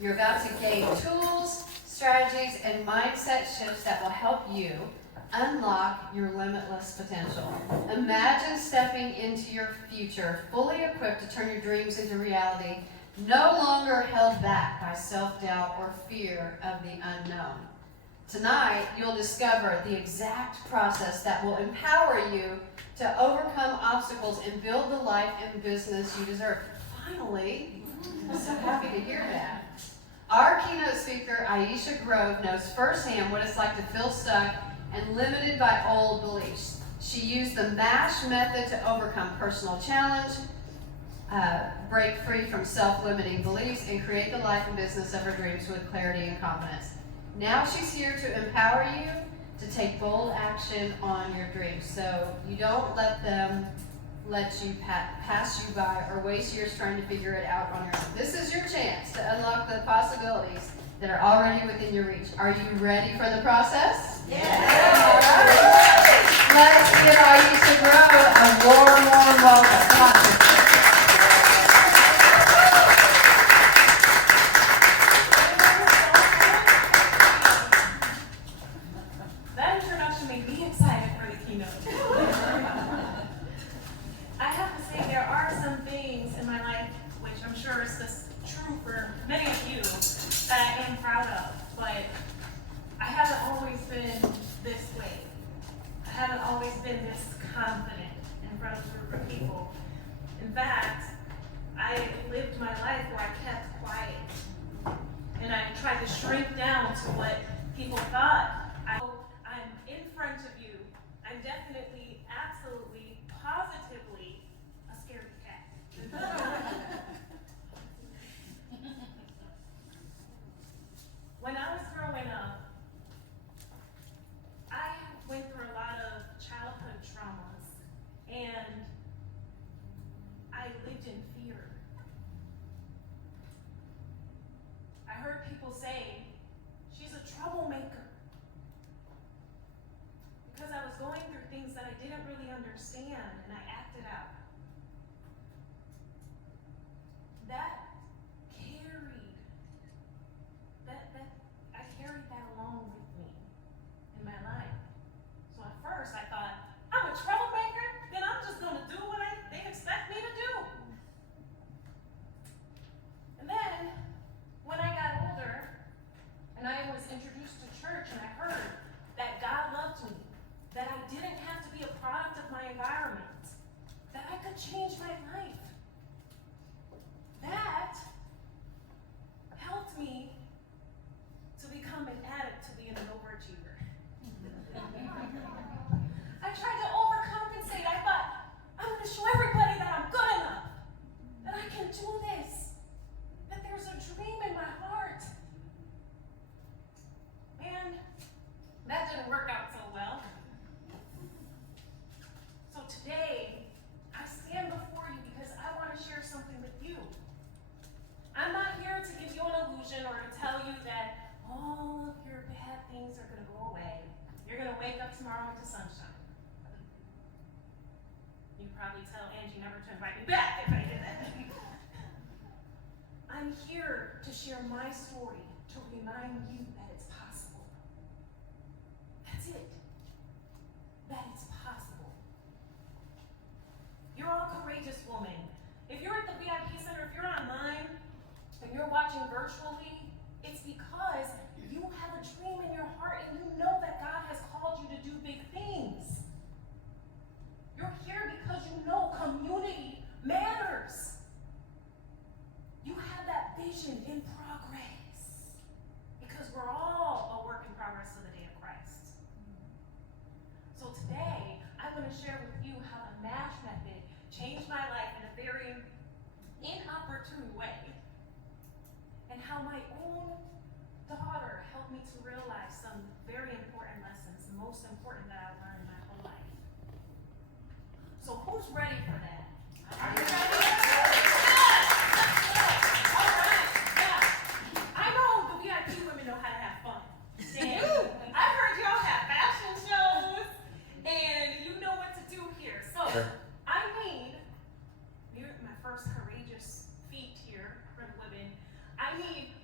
You're about to gain tools, strategies, and mindset shifts that will help you unlock your limitless potential. Imagine stepping into your future fully equipped to turn your dreams into reality, no longer held back by self-doubt or fear of the unknown. Tonight, you'll discover the exact process that will empower you to overcome obstacles and build the life and business you deserve. Finally, I'm so happy to hear that. Our keynote speaker, Iesha Grove, knows firsthand what it's like to feel stuck and limited by old beliefs. She used the MASH method to overcome personal challenge, break free from self-limiting beliefs, and create the life and business of her dreams with clarity and confidence. Now she's here to empower you to take bold action on your dreams. So you don't let them let you pass you by or waste years trying to figure it out on your own. This is your chance to unlock the possibilities that are already within your reach. Are you ready for the process? Yeah. All right. Let's give Iesha Grove a warm welcome. Come on. That introduction made me excited for the keynote. I have to say there are some things in my life, which I'm sure is just true for many of you, that I am proud of, but I haven't always been this way. I haven't always been this confident in front of a group of people. In fact, I lived my life where I kept quiet, and I tried to shrink down to what people thought. I'm in front of you. I'm definitely, absolutely, positively a scaredy cat. When I was growing up, I went through a lot of childhood traumas, and I lived in fear. I heard people say, "She's a troublemaker." Because I was going through things that I didn't really understand, and I acted out. I carried that along with me in my life. So at first I thought, I'm a troublemaker, then I'm just gonna do what they expect me to do. And then, when I got older, and I was introduced to church, and I heard that God loved me, that I didn't have to be a product of my environment, that I could change my life. That helped me to become an addict to being an overachiever. I tried to overcompensate. I thought, I'm going to show everybody that I'm good enough, that I can do this, that there's a dream in my heart. And that didn't work out so well. So today, I stand before you because I want to share something with you. I'm not here to give you an illusion or to tell you that all of your bad things are going to go away. You're going to wake up tomorrow into sunshine. You probably tell Angie never to invite me back if I did that. I'm here to share my story, to remind you that it's possible. That's it. That it's possible. You're all courageous women. If you're at the VIP Center, if you're online, and you're watching virtually, it's because you have a dream in your heart and you know that God has called you to do big things. You're here because you know community matters. You have that vision in progress because we're all a work in progress to the day of Christ. So today, I'm going to share with you how the MASH method changed my life in a very inopportune way, and how my own daughter helped me to realize some very important lessons, the most important that I've learned in my whole life. So who's ready for that? Are you ready? Yes! All right, yeah. I know the VIP women know how to have fun. And I heard y'all have fashion shows, and you know what to do here. So I need, my first courageous feat here for the women, I need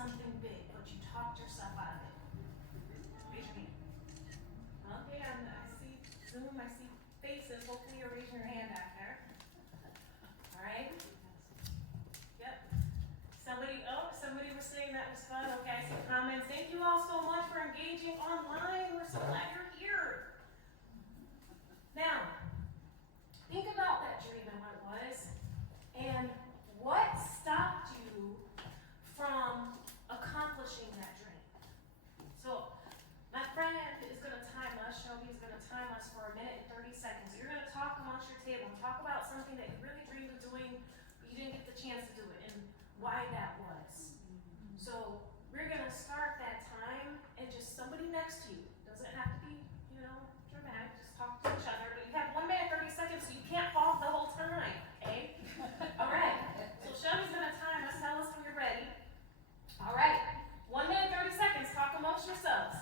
something big, but you talked yourself out of it? Raise your hand. Okay, I see Zoom, I see faces. Hopefully you're raising your hand out there. All right? Yep. Somebody was saying that was fun. Okay, I see comments. Thank you all so much for engaging online. We're so glad you're here. Now, think about that dream and what it was, and what stopped you from accomplishing that dream. So, my friend is going to time us, Shelby is going to time us for 1 minute and 30 seconds. You're going to talk amongst your table and talk about something that you really dreamed of doing, but you didn't get the chance to do it, and why that was. So, we're going to start that time, and just somebody next to you, doesn't have to be, dramatic, just talk to each other, but you have 1 minute, 30 seconds, so you can't talk the whole time, okay? All right, so Shelby's going to time us, tell us when you're ready. All right, 1 minute, 30 seconds, talk amongst yourselves.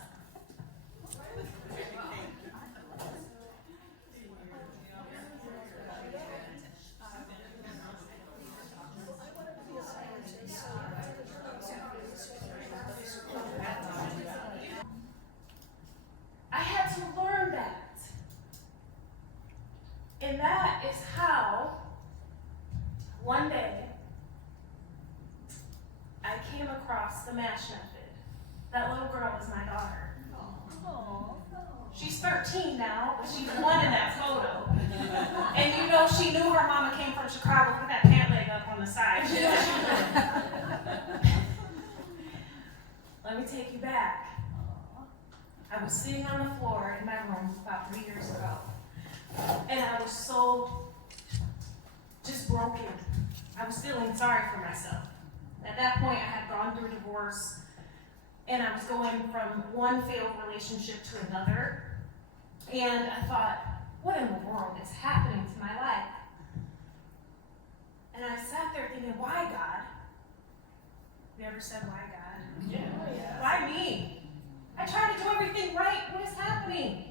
I had to learn that. And that is how one day I came across the MASH method. That little girl is my daughter. She's 13 now, but she's 1 in that photo. And she knew her mama came from Chicago. Look at that pant leg up on the side. Let me take you back. I was sitting on the floor in my room about 3 years ago. And I was so just broken. I was feeling sorry for myself. At that point, I had gone through a divorce, and I was going from one failed relationship to another. And I thought, what in the world is happening to my life? And I sat there thinking, why, God? You ever said, why, God? Yeah. Why me? I tried to do everything right. What is happening?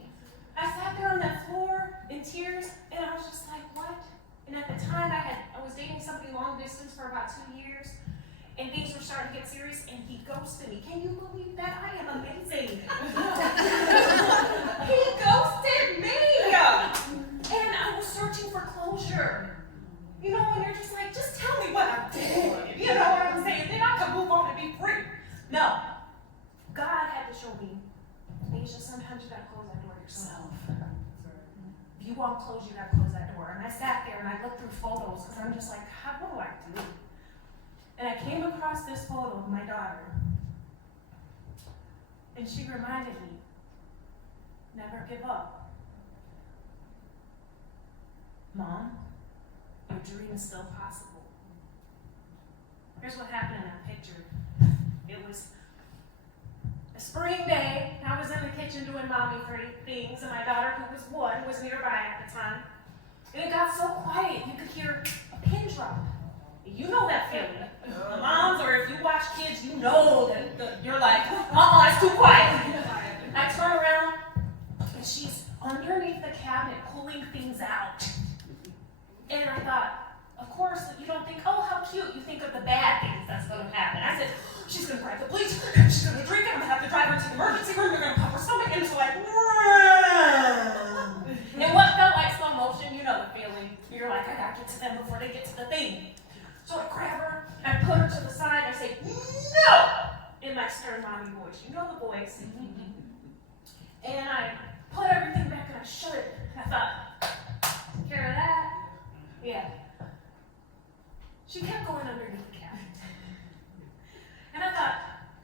I sat there on that floor in tears, and I was just like, what? And at the time, I was dating somebody long distance for about 2 years, and things were starting to get serious, and he ghosted me. Can you believe that? I am amazing. He ghosted me! And I was searching for closure. And you're just like, just tell me what I did. You know what I'm saying? Then I can move on and be free. No. God had to show me, Iesha, sometimes you gotta close that door yourself. If you want to close, you gotta close that door. And I sat there and I looked through photos because I'm just like, what do I do? And I came across this photo of my daughter. And she reminded me, never give up. Mom, your dream is still possible. Here's what happened in that picture. It was a spring day. I was in the kitchen doing mommy things, and my daughter, who was 1, was nearby at the time. And it got so quiet, you could hear a pin drop. You know that feeling. The moms, or if you watch kids, you know that you're like, it's too quiet. I turn around, and she's underneath the cabinet pulling things out. And I thought, of course, you don't think, how cute. You think of the bad things that's going to happen. I said, she's going to grab the bleach, she's going to drink it, I'm going to have to drive her to the emergency room, they're going to pump her stomach, and it's like, and what felt like slow motion, you know the feeling. You're like, I got to get to them before they get to the thing. So I grab her, I put her to the side, I say, no! In my stern mommy voice. You know the voice. And I put everything back and I shut it. I thought, take care of that? Yeah. She kept going underneath the cabinet. And I thought,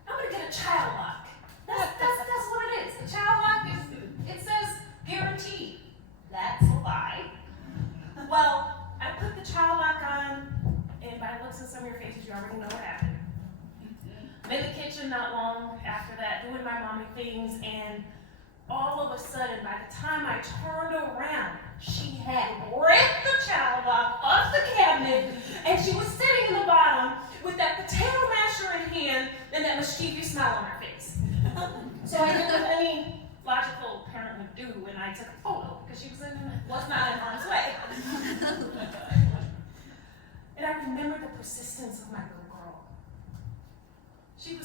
I'm going to get a child lock. That's what it is. A child lock it says guaranteed. That's a lie. Well, I put the child lock on, and by the looks in some of your faces, you already know what happened. I'm in the kitchen not long after that, doing my mommy things, and all of a sudden, by the time I turned around, she had ripped the child lock off the cabinet, and she was sitting in the bottom with that potato masher in hand and that mischievous smile on her face. So I did what any logical parent would do, and I took a photo because she was not in harm's way. And I remember the persistence of my little girl. She was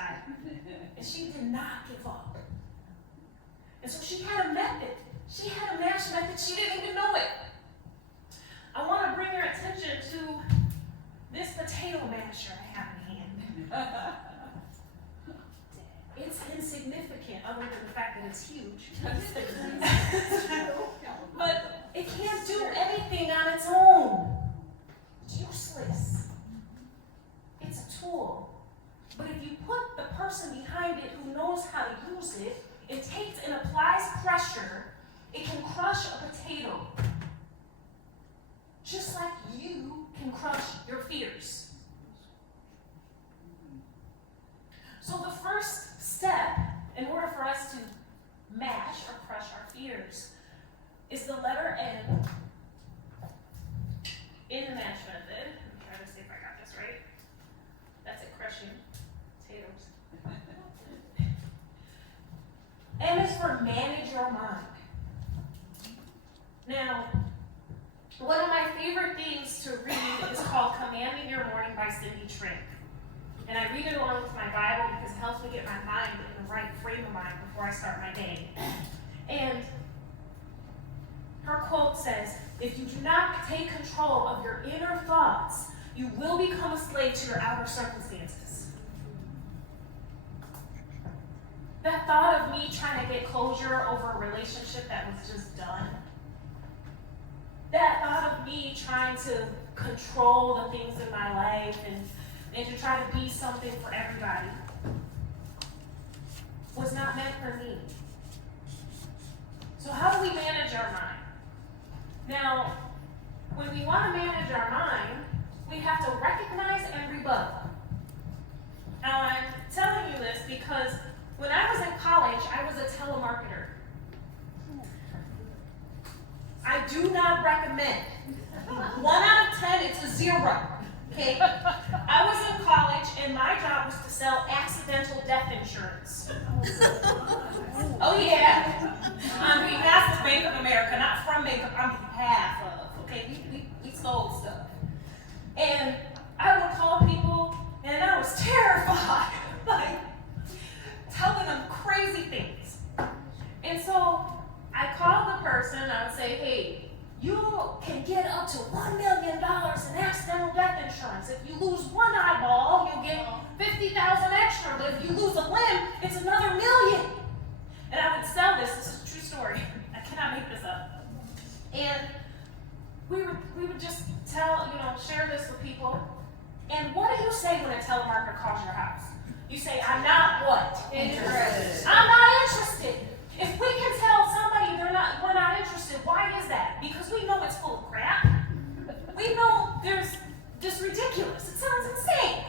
time. And she did not give up. And so she had a method. She had a mash method. She didn't even know it. I want to bring your attention to this potato masher I have in hand. It's insignificant other than the fact that it's huge. But it can't do anything on its own. It's useless. It's a tool. But if you put the person behind it who knows how to use it, it takes and applies pressure, it can crush a potato. Just like you can crush your fears. So the first step, in order for us to mash or crush our fears, is the letter N in the mash method. Let me try to see if I got this right. That's it, crushing potatoes. M is for manage your mind. Now, one of my favorite things to read is called Commanding Your Morning by Cindy Trink. And I read it along with my Bible because it helps me get my mind in the right frame of mind before I start my day. And her quote says, "If you do not take control of your inner thoughts, you will become a slave to your outer circumstances." That thought of me trying to get closure over a relationship that was just done. That thought of me trying to control the things in my life and to try to be something for everybody was not meant for me. So how do we manage our mind? Now, when we want to manage our mind, we have to recognize and rebuttal. Now, I'm telling you this because when I was in college, I was a telemarketer. I do not recommend. 1 out of 10, it's a 0. Okay? I was in college and my job was to sell accidental death insurance. Oh yeah. On behalf of Bank of America, not from Bank of, on behalf of. Okay, we sold stuff. And I would call people and I was terrified. Like telling them crazy things. And so I called the person, I would say, hey, you can get up to $1 million in accidental death insurance. If you lose one eyeball, you'll get $50,000 extra. But if you lose a limb, it's another $1 million. And I would sell this. This is a true story. I cannot make this up. And we would just share this with people. And what do you say when a telemarketer calls your house? You say, I'm not what? Interested. I'm not interested. If we can tell somebody we're not interested, why is that? Because we know it's full of crap. We know there's just ridiculous. It sounds insane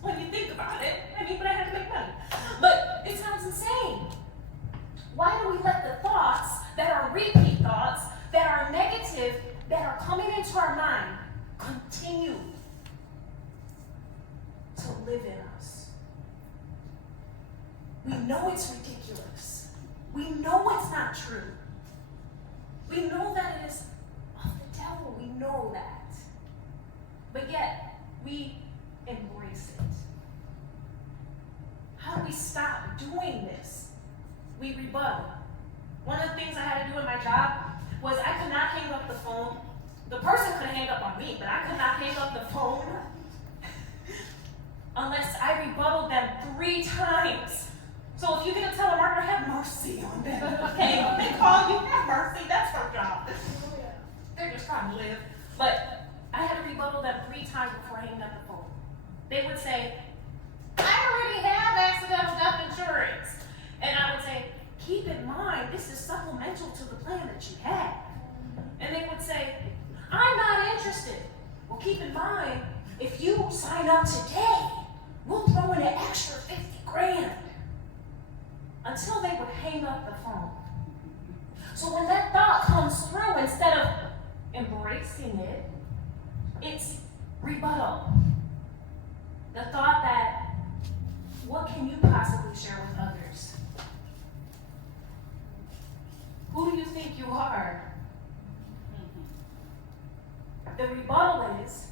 when you think about it. But I have to make money. But it sounds insane. Why do we let the thoughts that are repeat thoughts, that are negative, that are coming into our mind, continue to live in us? We know it's ridiculous. We know it's not true. We know that it is of the devil. We know that. But yet, we embrace it. How do we stop doing this? We rebuttal. One of the things I had to do in my job was I could not hang up the phone. The person could hang up on me, but I could not hang up the phone unless I rebutted them 3 times. So if you get a telemarketer, have mercy on them. Okay, when they call you, have mercy. That's their job. They're just trying to live. But I had to rebuttal them 3 times before hanging up the phone. They would say, I already have accidental death insurance. And I would say, keep in mind, this is supplemental to the plan that you have. And they would say, I'm not interested. Well, keep in mind, if you sign up today, we'll throw in an extra $50,000. Until they would hang up the phone. So when that thought comes through, instead of embracing it, it's rebuttal. The thought that, what can you possibly share with others? Who do you think you are? The rebuttal is,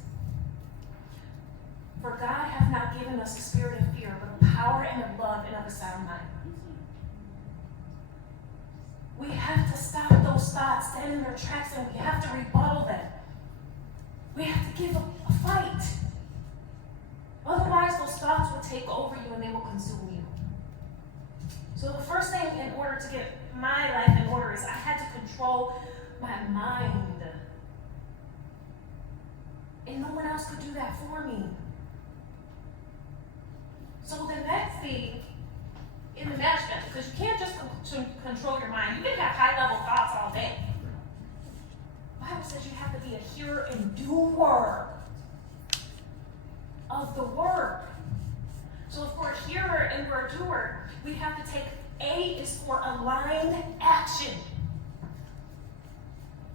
For God hath not given us a spirit of fear, but of power and of love and of a sound mind. We have to stop those thoughts dead in their tracks, and we have to rebuttal them. We have to give a fight. Otherwise, those thoughts will take over you and they will consume you. So the first thing in order to get my life in order is I had to control my mind. And no one else could do that for me. So the next thing in the management, because you can't just control your mind. You can have high-level thoughts all day. The Bible says you have to be a hearer and doer of the word. So if we're a hearer and we're a doer, we have to take A is for aligned action.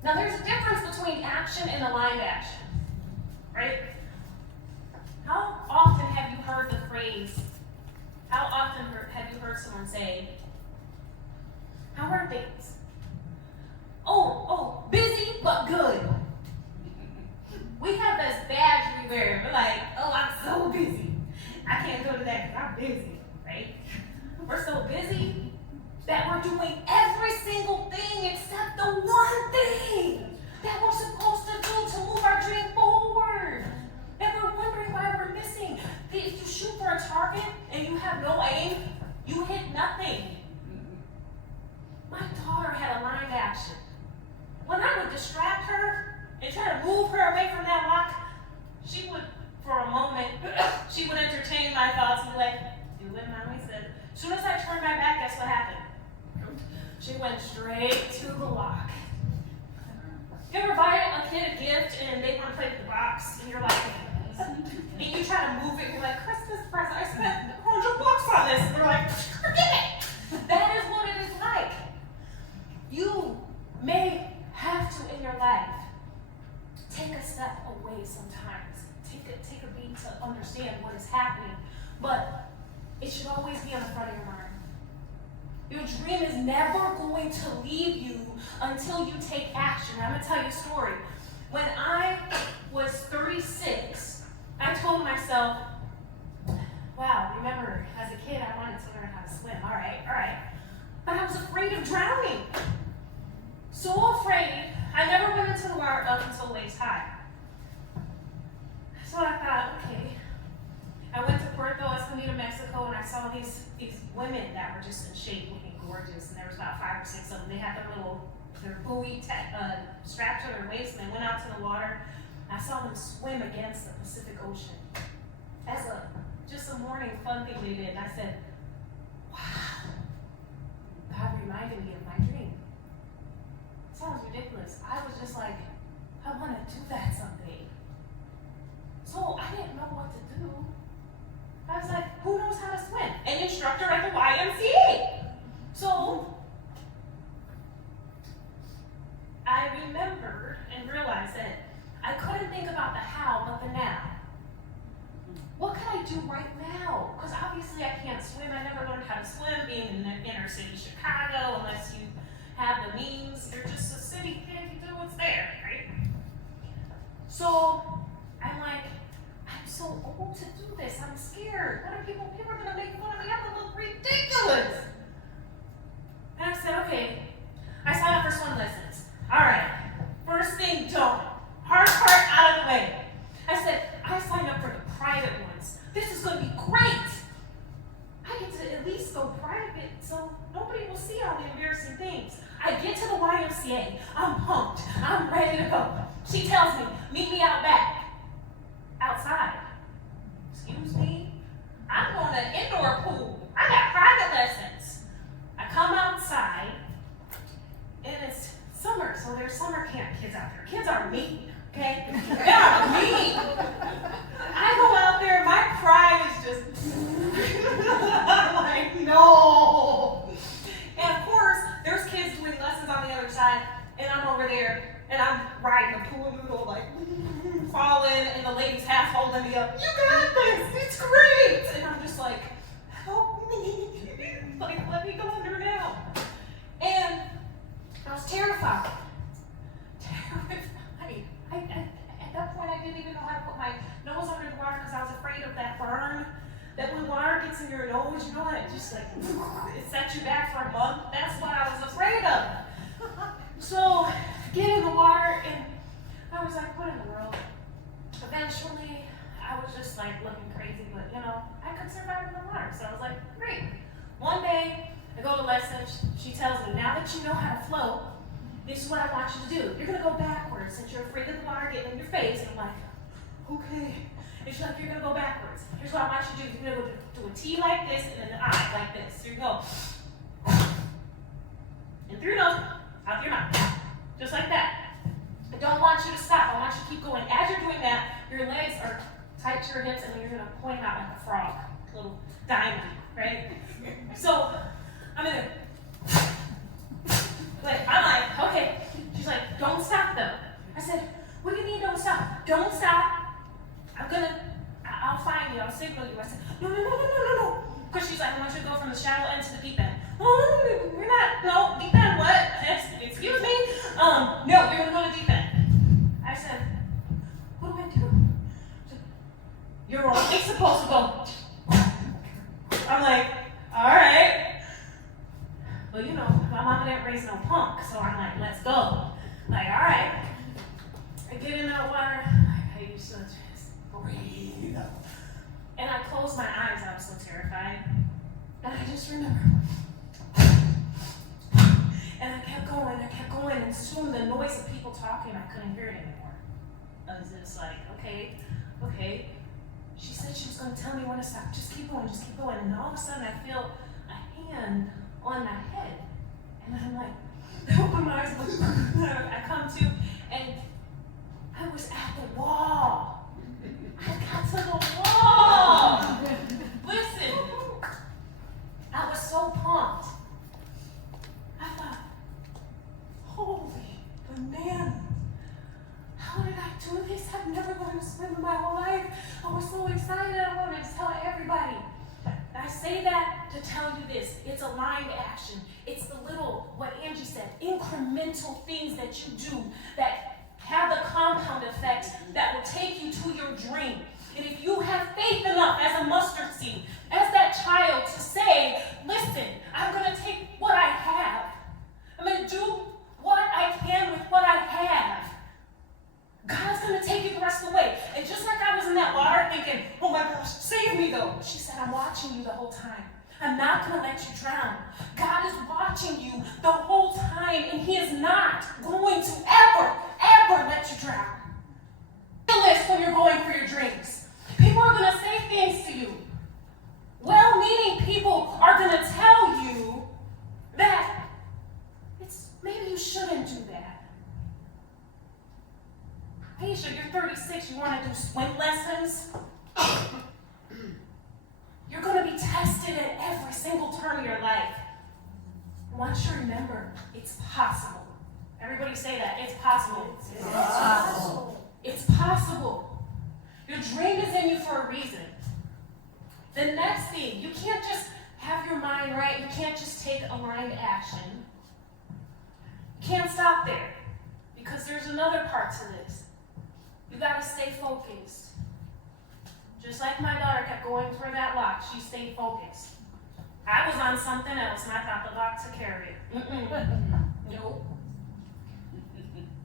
Now there's a difference between action and aligned action, right? How often have you heard the phrase, how often have you heard someone say, how are things? Oh, busy but good. We have this badge we wear. We're like, oh, I'm so busy. I can't go to that because I'm busy, right? We're so busy that we're doing every single thing except the one thing that we're supposed to do to move our dream forward. And we're wondering why we're missing. If you shoot for a target and you have no aim, you hit nothing. My daughter had a line action. When I would distract her and try to move her away from that rock, she would, for a moment, she would entertain my thoughts and be like, do what mommy said. As soon as I turned my back, guess what happened? She went straight to the lock. You ever buy a kid a gift and they want to play with the box and you're like, and you try to move it, you're like, Christmas present, I spent $100 on this. And they're like, forget it. That is what it is like. You may have to in your life take a step away sometimes. Take a beat to understand what is happening. But it should always be on the front of your mind. Your dream is never going to leave you until you take action. I'm going to tell you a story. When I was 36, I told myself, wow, remember, as a kid, I wanted to learn how to swim. All right. But I was afraid of drowning. So afraid, I never went into the water up until waist high. So I thought, okay. I went to Puerto Escondido, Mexico, and I saw these women that were just in shape, looking gorgeous, and there was about 5 or 6 of them. They had their buoy strapped to their waist, and they went out to the water. I saw them swim against the Pacific Ocean as just a morning fun thing they did. And I said, wow, God reminded me of my dream. It sounds ridiculous. I was just like, I want to do that someday. So I didn't know what to do. I was like, who knows how to swim? An instructor at the YMCA. So I remembered and realized that I couldn't think about the how, but the now. What could I do right now? Because obviously I can't swim. I never learned how to swim being in the inner city Chicago unless you have the means. You're just a city kid, you do what's there, right? So I'm like, I'm so old to do this. I'm scared. What are people are going to make fun of me? I'm going to look ridiculous. And I said, okay. I signed up for swim lessons. All right. First thing, don't. Hard part out of the way. I said, I signed up for the private ones. This is going to be great. I get to at least go private so nobody will see all the embarrassing things. I get to the YMCA. I'm pumped. I'm ready to go. She tells me, meet me out back. Outside. Excuse me? I'm going to an indoor pool. I got private lessons. I come outside, and it's summer, so there's summer camp kids out there. Kids are mean, okay? They are mean. I go out there, my pride is just, I'm like, no. And of course, there's kids doing lessons on the other side, and I'm over there, and I'm riding a pool noodle, like, falling, and the lady's half holding me up. what? Just like, it set you back for a month? That's what I was afraid of. So, get in the water, and I was like, what in the world? Eventually, I was just like looking crazy, but you know, I could survive in the water. So I was like, great. One day, I go to lessons. She tells me, now that you know how to float, this is what I want you to do. You're gonna go backwards since you're afraid of the water getting in your face. And I'm like, okay. And she's like, you're gonna go backwards. Here's what I want you to do. You're gonna go do a T like this and then an I like this. Here you go. And through your nose, out your mouth. Just like that. I don't want you to stop. I want you to keep going. As you're doing that, your legs are tight to your hips and you're gonna point out like a frog. A little diamond, right? So I'm gonna, I'm like, okay. She's like, don't stop though. I said, what do you mean don't stop? Don't stop. I'll find you, I'll signal you. I said, no. Because she's like, I want you to go from the shallow end to the deep end. Oh, we're not, no, deep end what? Excuse me? No, you're gonna go to deep end. I said, what do I do? She said, you're only supposed to go. I'm like, all right. Well, you know, my mama didn't raise no punk, so I'm like, let's go. Like, all right. I get in that water. I used to just breathe. And I closed my eyes. I was so terrified. And I just remember. And I kept going. And soon the noise of people talking, I couldn't hear it anymore. I was just like, okay. She said she was going to tell me when to stop. Just keep going. And all of a sudden I feel a hand on my head. And I'm like, I open my eyes, I come to, and I was at the wall. I got to the wall. Listen, I was so pumped. I thought, holy bananas. How did I do this? I've never gone to swim in my whole life. I was so excited. I wanted to tell everybody. I say that to tell you this. It's aligned action. It's the little, what Angie said, incremental things that you do that have the compound effect that will take you to your dream. And if you have faith enough as a mustard seed, as that child to say, listen, I'm going to take what I have. I'm going to do what I can with what I have. God's going to take you the rest of the way. And just like I was in that water thinking, oh my gosh, save me though. She said, I'm watching you the whole time. I'm not going to let you drown. God is watching you the whole time, and He is not going to ever let you drown. Feel this when you're going for your dreams. People are going to say things to you. Well-meaning people are going to tell you that maybe you shouldn't do that. Iesha, you're 36, you want to do swim lessons? You're going to be tested at every single turn of your life. I want you to remember, it's possible. Everybody say that. It's possible. It's possible. It's possible. Your dream is in you for a reason. The next thing, you can't just have your mind right. You can't just take aligned action. You can't stop there, because there's another part to this. You got to stay focused. Just like my daughter kept going for that lock, she stayed focused. I was on something else, and I thought the lock took care of it. Nope.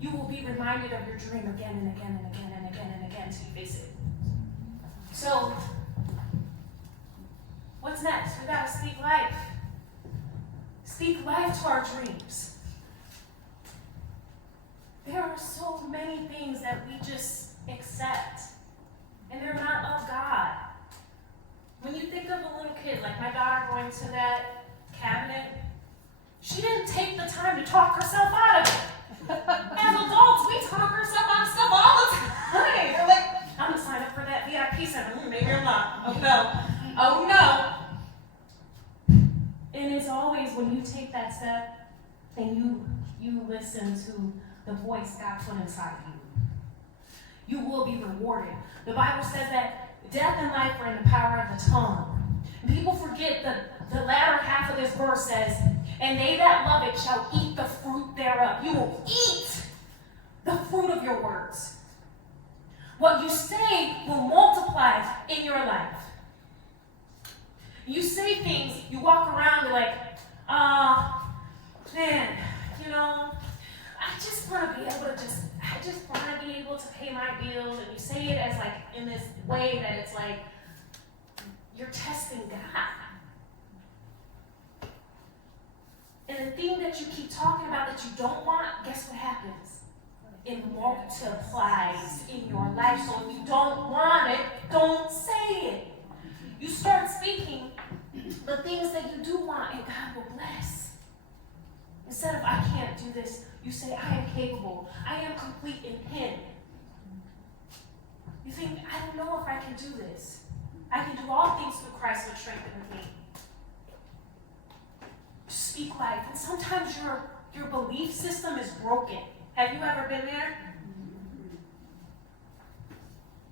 You will be reminded of your dream again and again and again and again and again until you face it. So, what's next? We got to speak life. Speak life to our dreams. There are so many things that we just accept, and they're not of God. When you think of a little kid, like my daughter going to that cabinet, she didn't take the time to talk herself out of it. As adults, we talk ourselves out of stuff all the time. We're like, I'm gonna sign up for that VIP center. Maybe I'm not. Oh no. And it's always when you take that step and you listen to the voice God put inside you, you will be rewarded. The Bible says that death and life are in the power of the tongue. And people forget the latter half of this verse says, and they that love it shall eat the fruit thereof. You will eat the fruit of your words. What you say will multiply in your life. You say things, you walk around, you're like, man, you know, I just want to be able to pay my bills. And you say it as like in this way that it's like you're testing God. And the thing that you keep talking about that you don't want, guess what happens? It multiplies in your life. So if you don't want it, don't say it. You start speaking the things that you do want, and God will bless. Instead of, I can't do this, you say, I am capable. I am complete in Him. You think, I don't know if I can do this. I can do all things through Christ which strengthens me. Speak life. And sometimes your belief system is broken. Have you ever been there?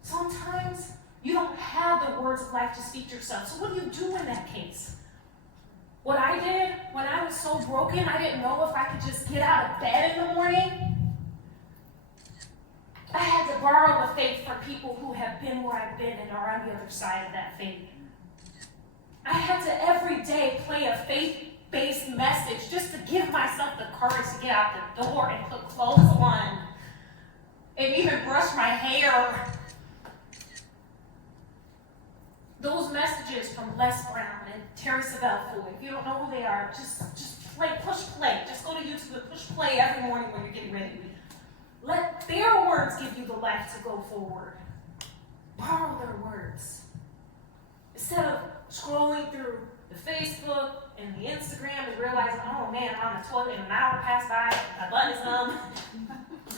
Sometimes you don't have the words of life to speak to yourself. So what do you do in that case? What I did when I was so broken, I didn't know if I could just get out of bed in the morning. I had to borrow the faith from people who have been where I've been and are on the other side of that faith. I had to every day play a faith-based message just to give myself the courage to get out the door and put clothes on and even brush my hair. Those messages from Les Brown and Terry Savelle, if you don't know who they are, just push play. Just go to YouTube and push play every morning when you're getting ready. Let their words give you the life to go forward. Borrow their words. Instead of scrolling through the Facebook and the Instagram and realizing, oh man, I'm on the toilet and an hour passed by, my butt is numb.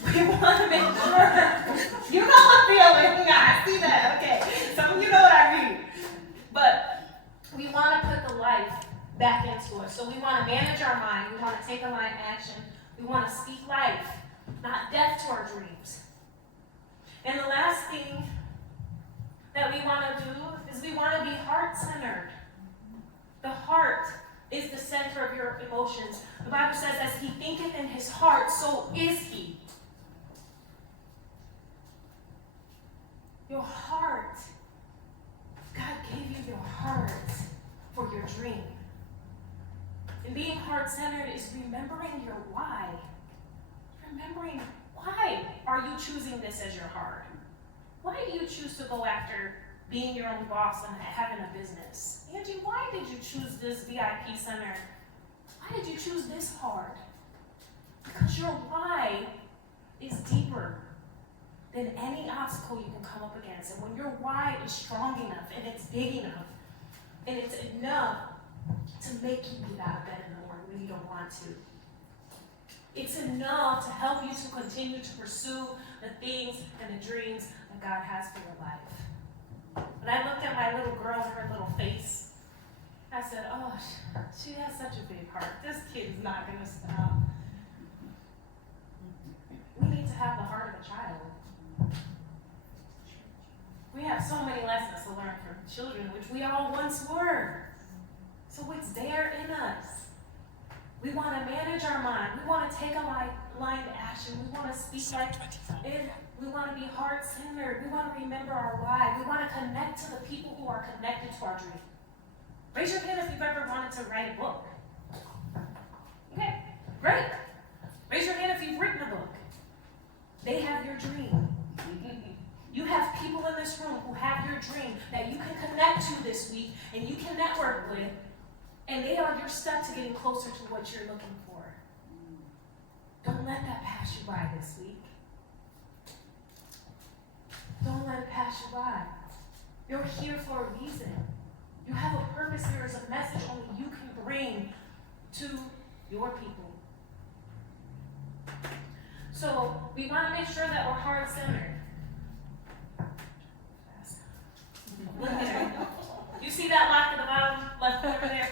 We want to make sure. You know the feeling. I see that. Okay. Some of you know what I mean. But we want to put the life back into it. So we want to manage our mind. We want to take aligned action. We want to speak life, not death to our dreams. And the last thing that we want to do is we want to be heart-centered. The heart is the center of your emotions. The Bible says, as he thinketh in his heart, so is he. Your heart. God gave you your heart for your dream. And being heart-centered is remembering your why. Remembering, why are you choosing this as your heart? Why do you choose to go after being your own boss and having a business? Angie, why did you choose this VIP center? Why did you choose this hard? Because your why is deeper than any obstacle you can come up against. And when your why is strong enough and it's big enough and it's enough to make you get out of bed in the morning when you don't want to. It's enough to help you to continue to pursue the things and the dreams that God has for your life. When I looked at my little girl and her little face, I said, oh, she has such a big heart. This kid is not going to stop. We need to have the heart of a child. We have so many lessons to learn from children, which we all once were. So it's there in us. We want to manage our mind. We want to take aligned action. We want to speak like it. We want to be heart-centered. We want to remember our why. We want to connect to the people who are connected to our dream. Raise your hand if you've ever wanted to write a book. Okay, great. Raise your hand if you've written a book. They have your dream. You have people in this room who have your dream that you can connect to this week and you can network with, and they are your step to getting closer to what you're looking for. Don't let that pass you by this week. Don't let it pass you by. You're here for a reason. You have a purpose. There is a message only you can bring to your people. So we want to make sure that we're heart-centered. Look there. You see that lock at the bottom left over there?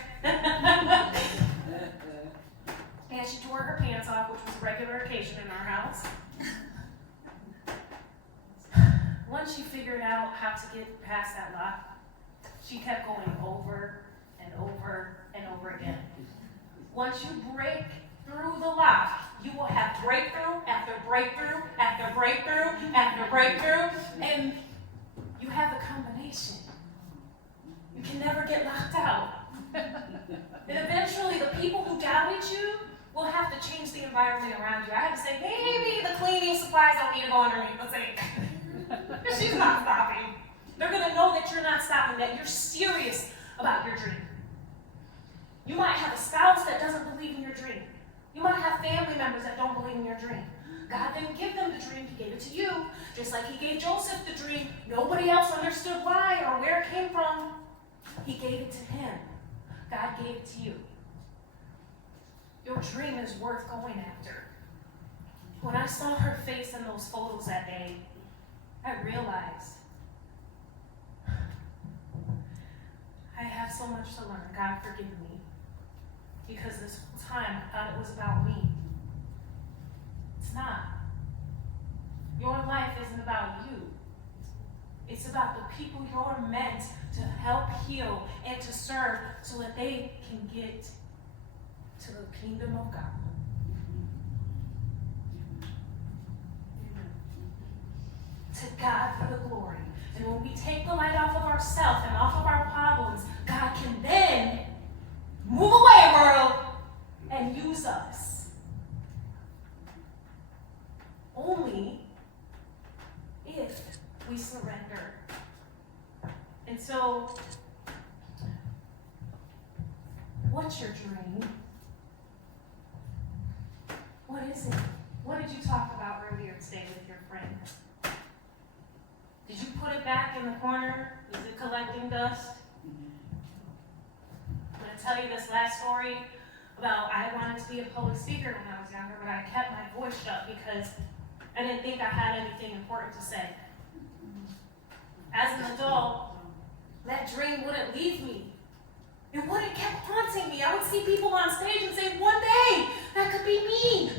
And she tore her pants off, which was a regular occasion in our house. Once she figured out how to get past that lock, she kept going over and over and over again. Once you break through the lock, you will have breakthrough after breakthrough after breakthrough after breakthrough, and you have the combination. You can never get locked out. And eventually, the people who doubted you will have to change the environment around you. I had to say, maybe the cleaning supplies don't need to go underneath the sink. She's not stopping. They're going to know that you're not stopping, that you're serious about your dream. You might have a spouse that doesn't believe in your dream. You might have family members that don't believe in your dream. God didn't give them the dream, he gave it to you. Just like he gave Joseph the dream, nobody else understood why or where it came from. He gave it to him. God gave it to you. Your dream is worth going after. When I saw her face in those photos that day, I realized I have so much to learn. God forgive me. Because this whole time I thought it was about me. It's not. Your life isn't about you. It's about the people you're meant to help heal and to serve so that they can get to the kingdom of God. To God for the glory. And when we take the light off of ourselves and off of our problems, God can then move away, world, and use us. Only if we surrender. And so, what's your dream? What is it? What did you talk about earlier today with your friend? Did you put it back in the corner? Is it collecting dust? I'm going to tell you this last story about I wanted to be a public speaker when I was younger, but I kept my voice shut because I didn't think I had anything important to say. As an adult, that dream wouldn't leave me. It kept haunting me. I would see people on stage and say, one day, that could be me.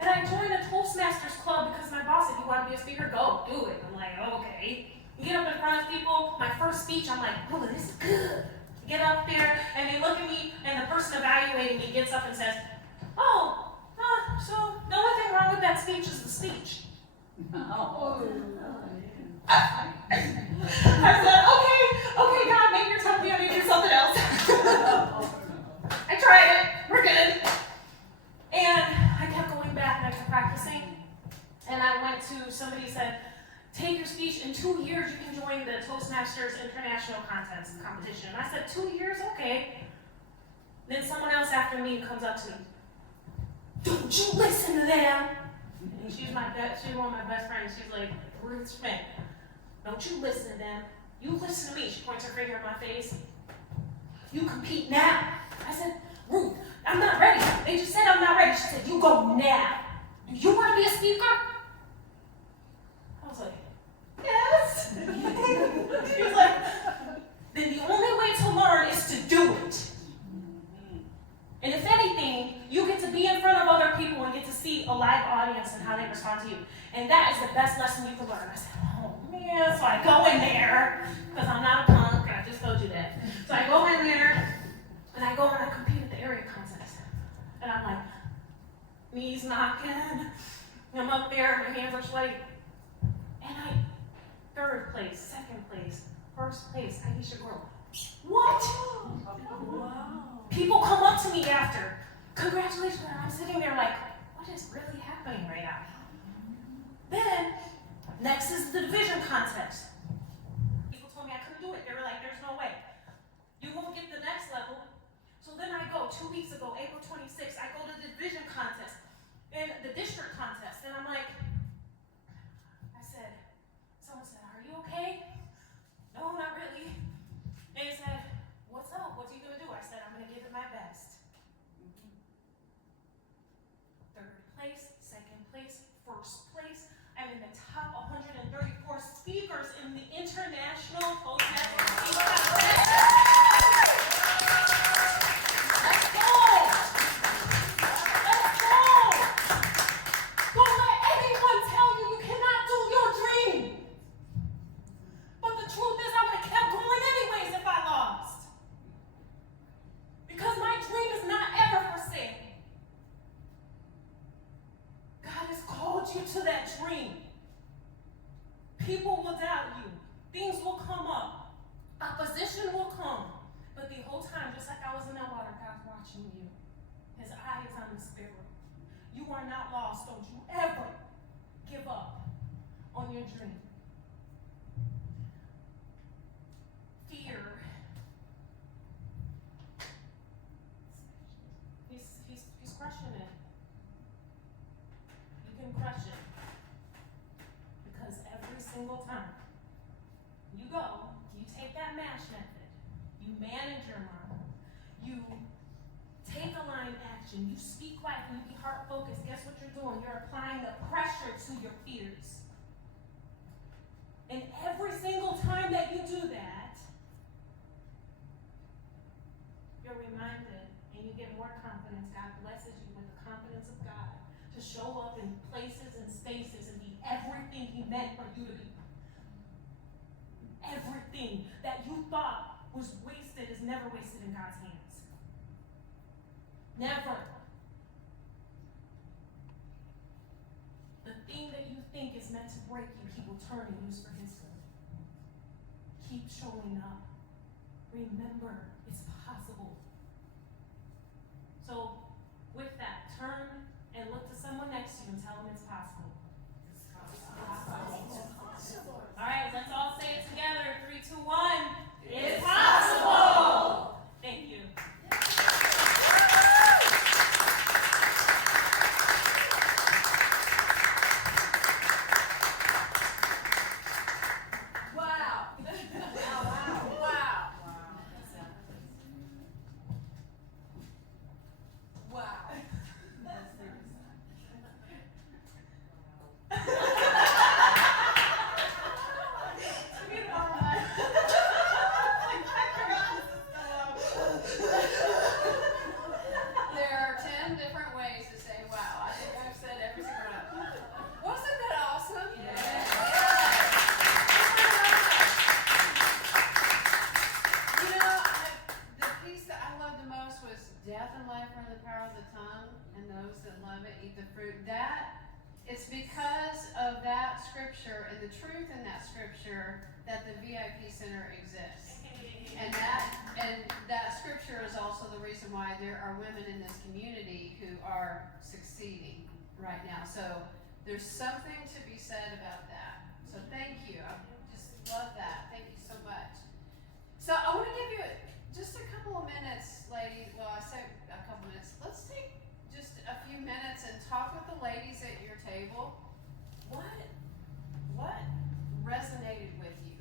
And I joined a Toastmasters club because my boss said, you want to be a speaker? Go, do it. I'm like, okay. You get up in front of people, my first speech, I'm like, oh, this is good. Get up there, and they look at me, and the person evaluating me gets up and says, so the only thing wrong with that speech is the speech. I said, okay, God, maybe you're telling me I need to do something else. I tried it, we're good. And I kept going back and I kept practicing. And I went to, somebody said, take your speech, in 2 years you can join the Toastmasters International Competition. And I said, 2 years? Okay. Then someone else after me comes up to me. Don't you listen to them. And she's one of my best friends. She's like, Ruth Schmidt. Don't you listen to them. You listen to me. She points her finger at my face. You compete now. I said, Ruth, I'm not ready. They just said I'm not ready. She said, you go now. Do you want to be a speaker? I was like, yes. She was like, then the only way to learn is to do it. And if anything, you get to be in front of other people and get to see a live audience and how they respond to you. And that is the best lesson you can learn. I said, oh man, so I go in there, because I'm not a punk, I just told you that. So I go in there, and I go and I compete at the area contest. And I'm like, knees knocking, I'm up there, my hands are sweaty. And third place, second place, first place, Iesha girl. What? Wow. People come up to me after, congratulations, and I'm sitting there like, what is really happening right now? Then, next is the division contest. People told me I couldn't do it. They were like, there's no way. You won't get the next level. So then I go, 2 weeks ago, April 26th, I go to the division contest and the district contest. And I'm like, someone said, are you okay? No, not really. And they said, what's up? What are you going to do? I said, I'm going to give it my best. Third place, second place, first place. I'm in the top 134 speakers in the International Toastmasters Speaker Contest. Let's go! crushing it. You can crush it. Because every single time you go, you take that MASH method, you manage your mind, you take aligned action, you speak quietly, you be heart focused. Guess what you're doing? You're applying the pressure to your fears. And every single time that you do that, you're reminded and you get more confidence. God blesses you with the confidence of God to show up in places and spaces and be everything He meant for you to be. Everything that you thought was wasted is never wasted in God's hands. Never. The thing that you think is meant to break you, He will turn and use for His good. Keep showing up. Remember, it's possible. So, with that, turn and look to someone next to you and tell them it's possible. All right, let's all say it together. 3, 2, 1. It's possible. Thank you. It's because of that scripture and the truth in that scripture that the VIP Center exists. And that scripture is also the reason why there are women in this community who are succeeding right now. So there's something to be said about that. So thank you. I just love that. Thank you so much. So I want to give you just a couple of minutes, ladies. Well, I say a couple minutes. Let's take just a few minutes and talk with the ladies at your table. What resonated with you?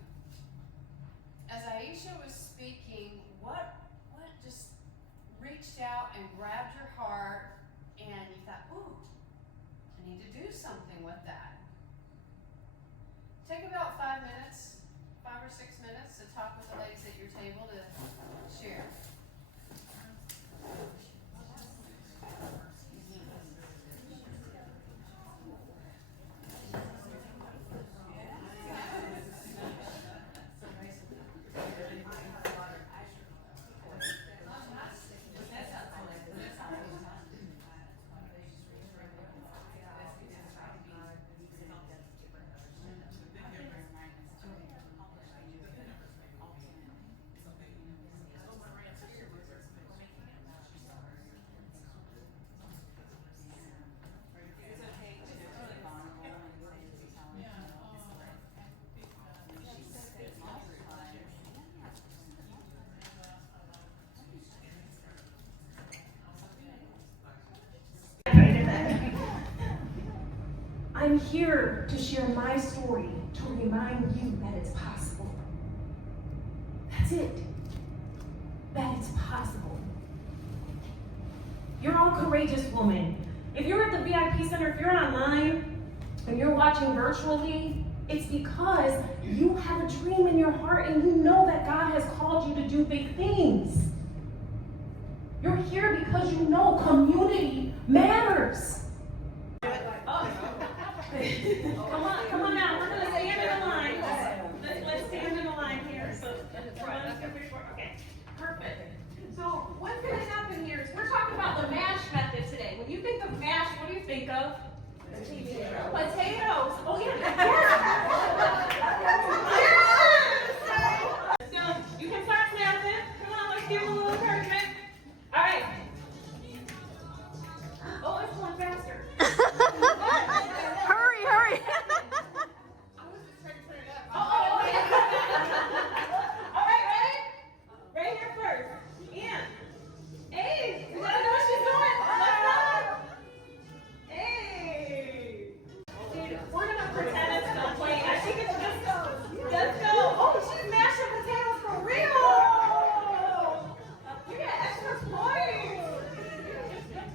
As Iesha was speaking, what just reached out and grabbed your heart and you thought, ooh, I need to do something with that? Take about 5 minutes, 5 or 6 minutes to talk with the ladies at your table to share. I'm here to share my story to remind you that it's possible. That's it. That it's possible. You're all courageous women. If you're at the VIP Center, if you're online, and you're watching virtually, it's because you have a dream in your heart and you know that God has called you to do big things. You're here because you know community matters. Come on now. We're gonna stand in a line. Let's stand in a line here. So, 1, 2, 3, 4. Okay, perfect. So, what's gonna happen here is we're talking about the MASH method today. When you think of MASH, what do you think of? Potatoes. Oh yeah. Yes. So you can start snapping. Come on, let's give them a little encouragement.